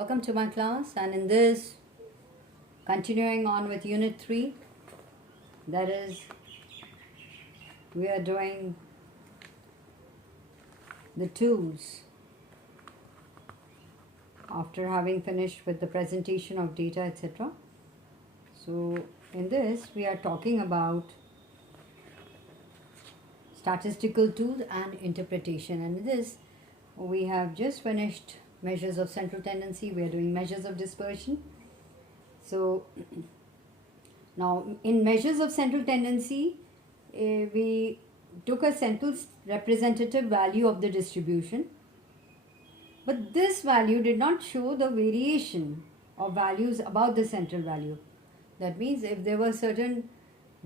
Welcome to my class, and in this, continuing on with Unit 3, that is, we are doing the tools after having finished with the presentation of data, etc. So, in this, we are talking about statistical tools and interpretation, and in this, we have just finished measures of central tendency. We are doing measures of dispersion. So now in measures of central tendency, we took a central representative value of the distribution, but this value did not show the variation of values above the central value. That means if there were certain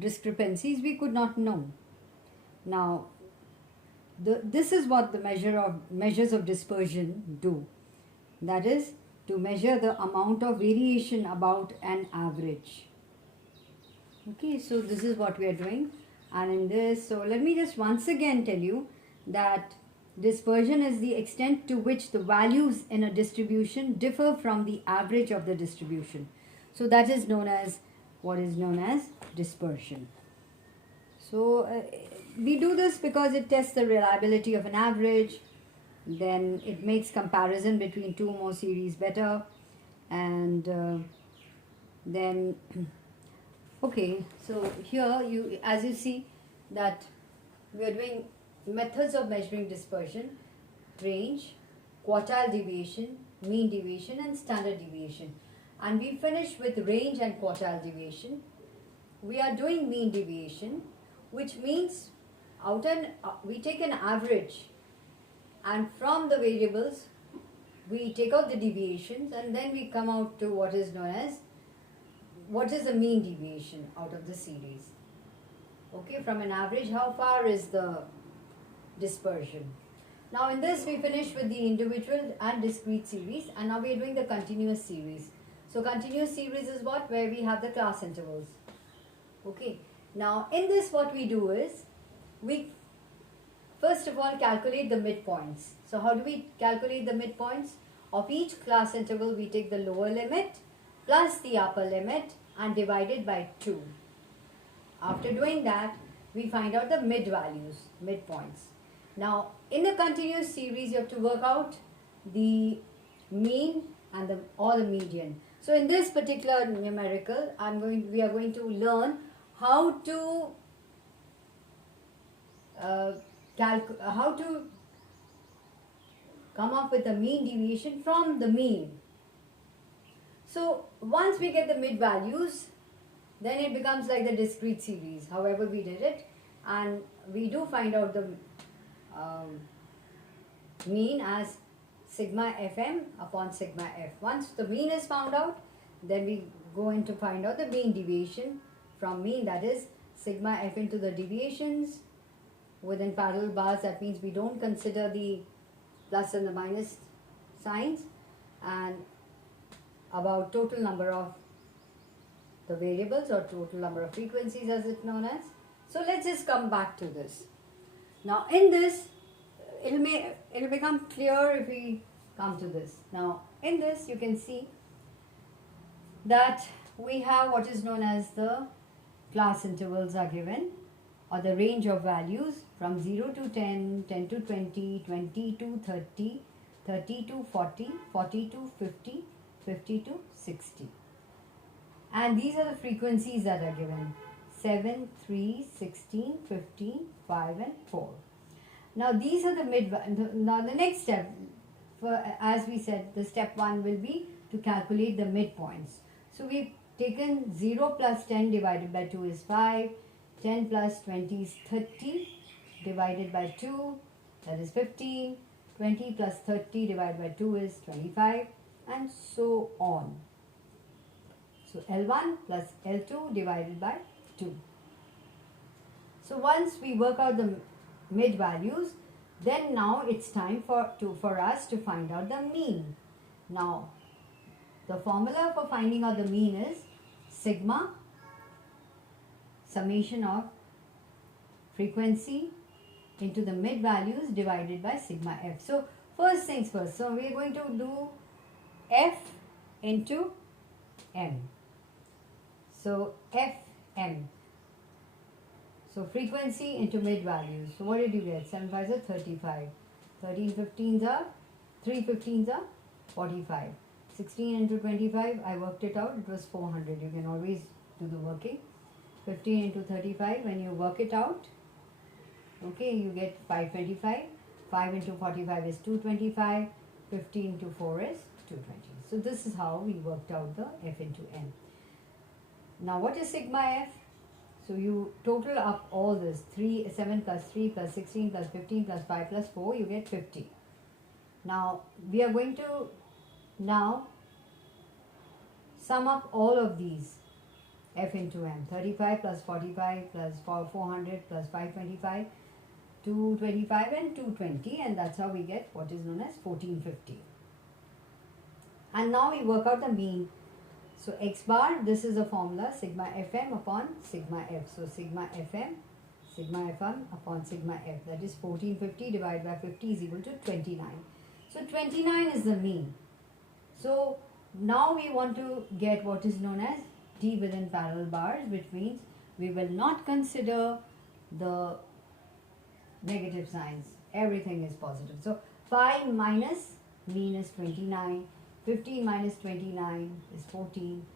discrepancies, we could not know. Now this is what the measures of dispersion do. That is, to measure the amount of variation about an average. Okay, so this is what we are doing. And in this, so let me just once again tell you that dispersion is the extent to which the values in a distribution differ from the average of the distribution. So that is known as what is known as dispersion. So we do this because it tests the reliability of an average. Then it makes comparison between two or more series better, and then okay, so here you, as you see, that we are doing methods of measuring dispersion: range, quartile deviation, mean deviation, and standard deviation. And we finished with range and quartile deviation. We are doing mean deviation, which means we take an average, and from the variables we take out the deviations, and then we come out to what is known as what is the mean deviation out of the series. Okay, from an average, how far is the dispersion? Now in this we finish with the individual and discrete series, and now we are doing the continuous series. So continuous series is what? Where we have the class intervals. Okay, now in this what we do is, we first of all calculate the midpoints. So how do we calculate the midpoints? Of each class interval we take the lower limit plus the upper limit and divide it by 2. After doing that, we find out the mid values, midpoints. Now in the continuous series you have to work out the mean and or the median. So in this particular numerical, we are going to learn how to how to come up with a mean deviation from the mean. So once we get the mid values, then it becomes like the discrete series, however we did it, and we do find out the mean as sigma fm upon sigma f. Once the mean is found out, then we go in to find out the mean deviation from mean, that is sigma f into the deviations within parallel bars. That means we don't consider the plus and the minus signs, and about total number of the variables or total number of frequencies as it's known as. So let's just come back to this. Now in this, it'll become clear if we come to this. Now in this you can see that we have what is known as the class intervals are given, or the range of values from 0 to 10, 10 to 20, 20 to 30, 30 to 40, 40 to 50, 50 to 60. And these are the frequencies that are given: 7, 3, 16, 15, 5 and 4. Now these are the now the next step, as we said, the step 1 will be to calculate the midpoints. So we've taken 0 plus 10 divided by 2 is 5, 10 plus 20 is 30 divided by 2, that is 15, 20 plus 30 divided by 2 is 25, and so on. So L1 plus L2 divided by 2. So once we work out the mid values, then now it's time for us to find out the mean. Now the formula for finding out the mean is sigma summation of frequency into the mid values divided by sigma f. So first things first, so we are going to do F into M. So Fm. So frequency into mid values. So what did you get? 7 5s are 35. 13 15s are 3 15s are 45. 16 into 25, I worked it out, it was 400. You can always do the working. 15 into 35, when you work it out, okay, you get 525. 5 into 45 is 225. 15 into 4 is 220. So this is how we worked out the F into M. Now what is sigma F? So you total up all this, 7 plus 3 plus 16 plus 15 plus 5 plus 4, you get 50. Now we are going to now sum up all of these. F into M, 35 plus 45 plus 400 plus 525, 225 and 220, and that's how we get what is known as 1450. And now we work out the mean. So x bar, this is a formula, sigma fm upon sigma f. So sigma fm upon sigma f, that is 1450 divided by 50 is equal to 29. So 29 is the mean. So now we want to get what is known as D within parallel bars, which means we will not consider the negative signs. Everything is positive. So 5 minus mean is 29. 15 minus 29 is 14.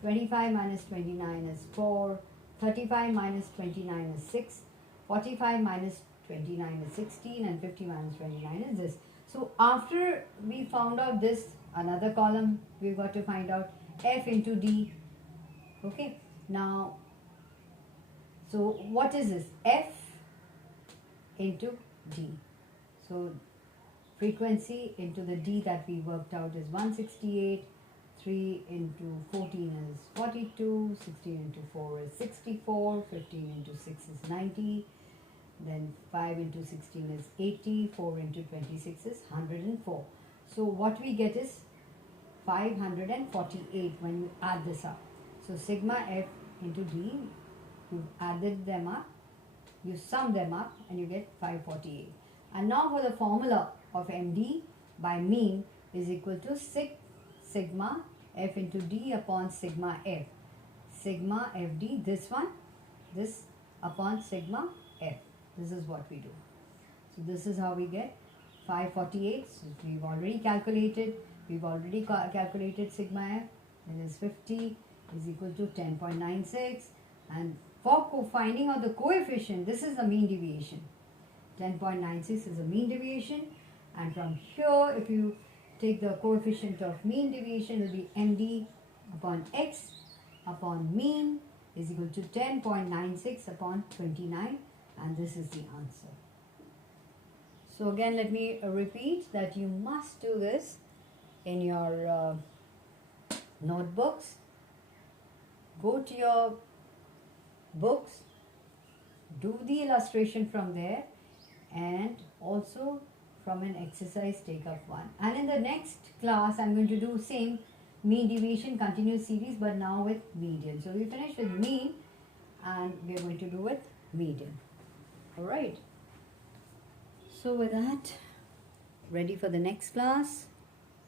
25 minus 29 is 4. 35 minus 29 is 6. 45 minus 29 is 16. And 50 minus 29 is this. So after we found out this, another column we've got to find out F into D. Okay. Now, so what is this? F into D. So frequency into the D that we worked out is 168. 3 into 14 is 42. 16 into 4 is 64. 15 into 6 is 90. Then 5 into 16 is 80. 4 into 26 is 104. So what we get is 548 when you add this up. So sigma F into D, you added them up, you sum them up and you get 548. And now for the formula of MD by mean is equal to sigma F into D upon sigma F. Sigma FD, this one, this upon sigma F. This is what we do. So this is how we get 548. So we've already calculated. We've already calculated sigma F. It is 50 is equal to 10.96. And for finding out the coefficient, this is the mean deviation. 10.96 is the mean deviation. And from here, if you take the coefficient of mean deviation, it will be MD upon X upon mean is equal to 10.96 upon 29. And this is the answer. So again, let me repeat that you must do this in your notebooks. Go to your books, do the illustration from there, and also from an exercise take up one. And in the next class, I'm going to do same mean deviation continuous series, but now with median. So we finished with mean and we're going to do with median. Alright. So with that, ready for the next class.